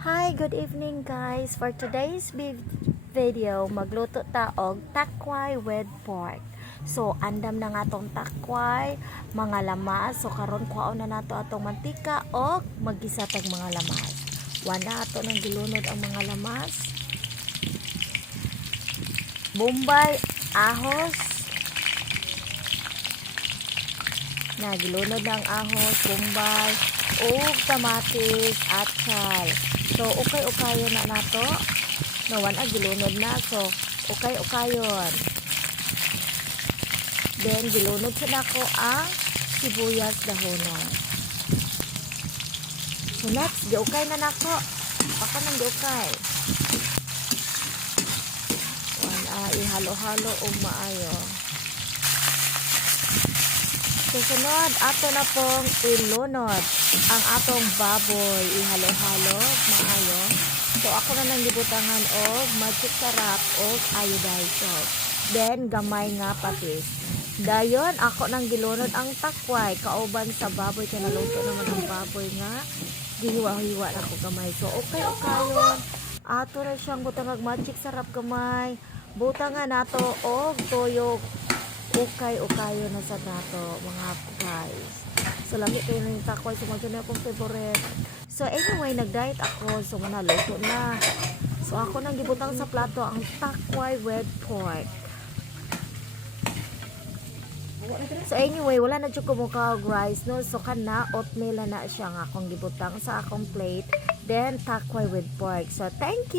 Hi, good evening guys. For today's video, magluto ta og takway with pork. So, andam na nga tong takway, mga lamas. So, karon kuhaon na nato atong mantika og maggisa tag mga lamas. Wala ato nang gilunod ang mga lamas. Bombay, ahos. Gilunod ang ahos, bombay, ug kamatis at sal. So, ukay-ukayo na nato. Nawan gilunod na. So, ukay-ukayon. Then, gilunod sa nako ang sibuyas dahonon. So, next, giukay na nako. Baka nang giukay. Ihalo-halo o maayo. Susunod, ato na pong ilunod ang atong baboy. Ihalo-halo, maayo. So, ako na nang gibutangan og magic sarap og iodized salt. Then, gamay nga patis. Dayon, ako nang gilunod ang takway. Kauban sa baboy. Kaya naluto naman ang baboy nga. Gihiwa-hiwa na ko gamay. So, okay-okayon. Ato na siyang butang magic sarap gamay. Butangan nato og toyo. Ukay-ukayo na sa nato mga guys. So lami kayo na yung takway. So maganda na akong favorite. So anyway, nag-diet ako. So manaluto na. So ako nang gibutang sa plato ang takway with pork. So anyway, wala na dyan kumukha og rice, no? So kana, oatmeal na siya nga akong gibutang sa akong plate. Then takway with pork. So thank you.